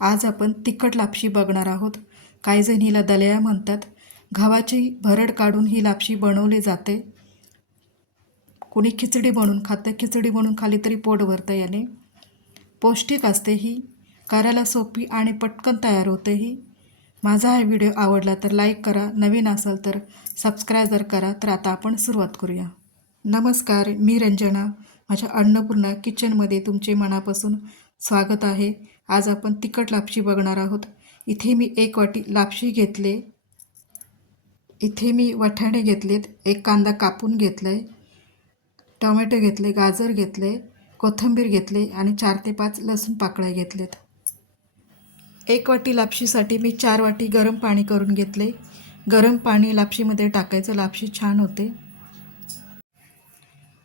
आज आपण तिखट लापशी बघणार आहोत. काहीजण हिला दलया म्हणतात गव्हाची भरड काढून ही लापशी बनवली जाते. कोणी खिचडी बनवून खातं खिचडी बनवून खाली तरी पोट भरतं याने. पौष्टिक असते ही करायला सोपी आणि पटकन तयार होते ही. माझा हा व्हिडिओ आवडला तर लाईक करा नवीन असेल तर सबस्क्राईब जर करा तर आता आपण सुरुवात करूया. नमस्कार मी रंजना. माझ्या अन्नपूर्णा किचनमध्ये तुमचे मनापासून स्वागत आहे. आज आपण तिखट लापशी बघणार आहोत. इथे मी एक वाटी लापशी घेतले. इथे मी वठाणे घेतलेत. एक कांदा कापून घेतला आहे टोमॅटो घेतले गाजर घेतले कोथिंबीर घेतले आणि चार ते पाच लसूण पाकळ्या घेतलेत. एक वाटी लापशीसाठी मी चार वाटी गरम पाणी करून घेतले. गरम पाणी लापशीमध्ये टाकायचं. लापशी छान होते.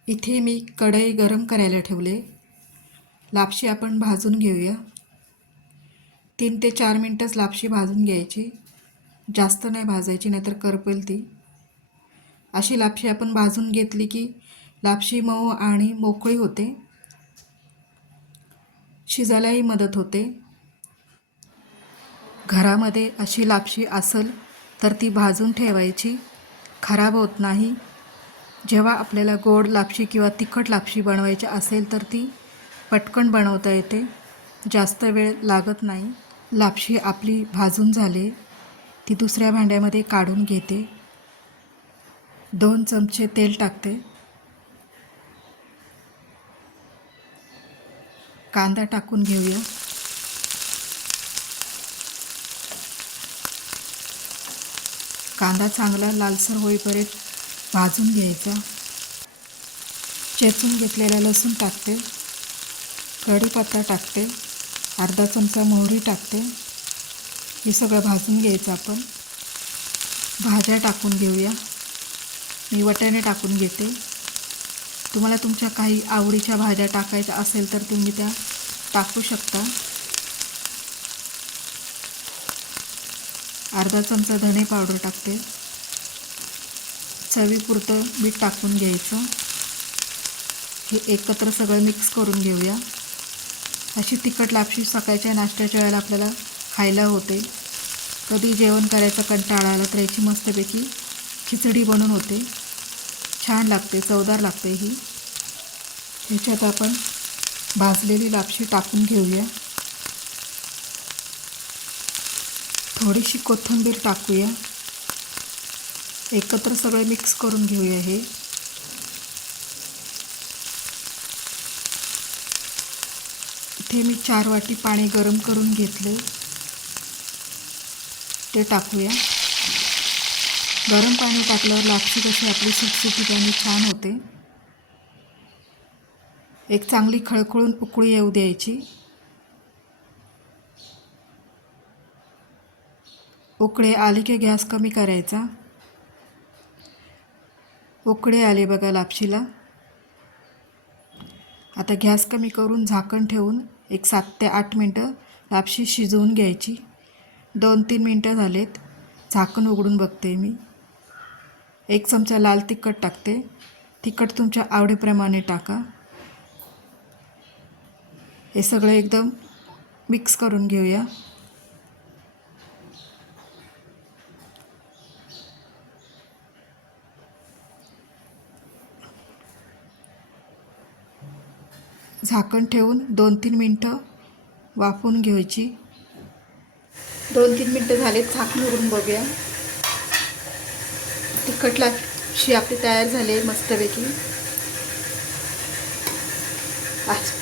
इथे मी कढई गरम करायला ठेवले. लापशी आपण भाजून घेऊया. तीन ते चार मिनटंच लापशी भाजून घ्यायची. जास्त नाही भाजायची नाहीतर करपेल ती. अशी लापशी आपण भाजून घेतली की लापशी मऊ आणि मोकळी होते. शिजायलाही मदत होते. घरामध्ये अशी लापशी असेल तर ती भाजून ठेवायची. खराब होत नाही. जेव्हा आपल्याला गोड लापशी किंवा तिखट लापशी बनवायची असेल तर ती पटकन बनवता येते. जास्त वेळ लागत नाही. लापशी आपली भाजून झाले. ती दुसऱ्या भांड्यामध्ये काढून घेते. दोन चमचे तेल टाकते. कांदा टाकून घेऊया. कांदा चांगला लालसर होईपर्यंत भाजून घ्यायचा. चेचून घेतलेला लसूण टाकते. कढीपत्ता टाकते अर्धा चमचा मोहरी टाकते. हे सगळं भाजून घ्यायचं आपण. भाज्या टाकून घेऊया. मी वटाणे टाकून घेते. तुम्हाला तुमच्या काही आवडीच्या भाज्या टाकायच्या असेल तर तुम्ही त्या टाकू शकता. अर्धा चमचा धणे पावडर टाकते. चवीपुरतं मीठ टाकून घ्यायचं. हे एकत्र सगळं मिक्स करून घेऊया. अशी तिखट लापशी सकाळच्या नाश्त्याच्या वेळेला आपल्याला खायला होते. कधी जेवण करायचा कंटाळा आला तर याची मस्तपैकी खिचडी बनवून होते. छान लागते चवदार लागते ही. ह्याच्यात आपण भाजलेली लापशी टाकून घेऊया. थोडीशी कोथिंबीर टाकूया. एकत्र सगळे मिक्स करून घेऊया हे. इथे मी चार वाटी पाणी गरम करून घेतले. ते टाकूया. गरम पाणी टाकल्यावर लापशी कशी आपली सुटसुटीत आणि छान होते. एक चांगली खळखळून उकळी येऊ द्यायची. उकळे आले की गॅस कमी करायचा. उकडे आले बघा लापशीला. आता गॅस कमी करून झाकण ठेवून एक सात ते आठ मिनटं लापशी शिजवून घ्यायची. दोन तीन मिनटं झालेत. झाकण उघडून बघते मी. एक चमचा लाल तिखट टाकते. तिखट तुमच्या आवडीप्रमाणे टाका. हे सगळं एकदम मिक्स करून घेऊया. झाकण ठेवून दोन तीन मिनटं वाफवून घ्यायची. दोन तीन मिनटं झाले झाकण उघडून बघूया. तिखट लापशी आपली तयार झाली आहे मस्तपैकी.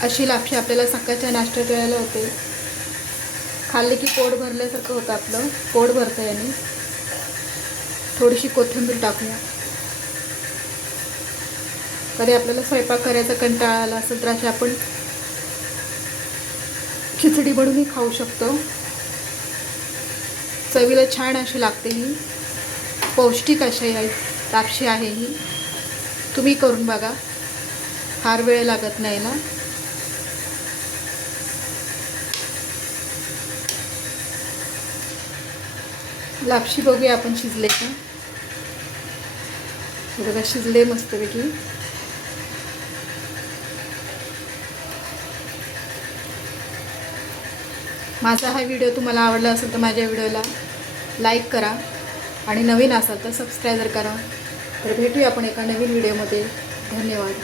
अशी लापशी आपल्याला सकाळच्या नाश्ता वेळेला होते. खाल्ले की पोट भरल्यासारखं होतं आपलं. पोट भरतं याने थोडीशी कोथिंबीर टाकूया. कधी आपल्याला स्वयंपाक करायचा कंटाळा आला असेल तर अशी आपण खिचडी बनवूनही खाऊ शकतो. चवीला छान अशी लागते ही. पौष्टिक अशी आहे तापशी आहे ही. तुम्ही करून बघा. फार वेळ लागत नाही ना. लापशी बघूया आपण शिजले का? बघा शिजले मस्तपैकी. माझा हा व्हिडिओ तुम्हाला आवडला असेल तर माझ्या व्हिडिओला लाईक करा आणि नवीन असाल तर सबस्क्राईब करा. तर भेटूया आपण एका नवीन व्हिडिओमध्ये. धन्यवाद.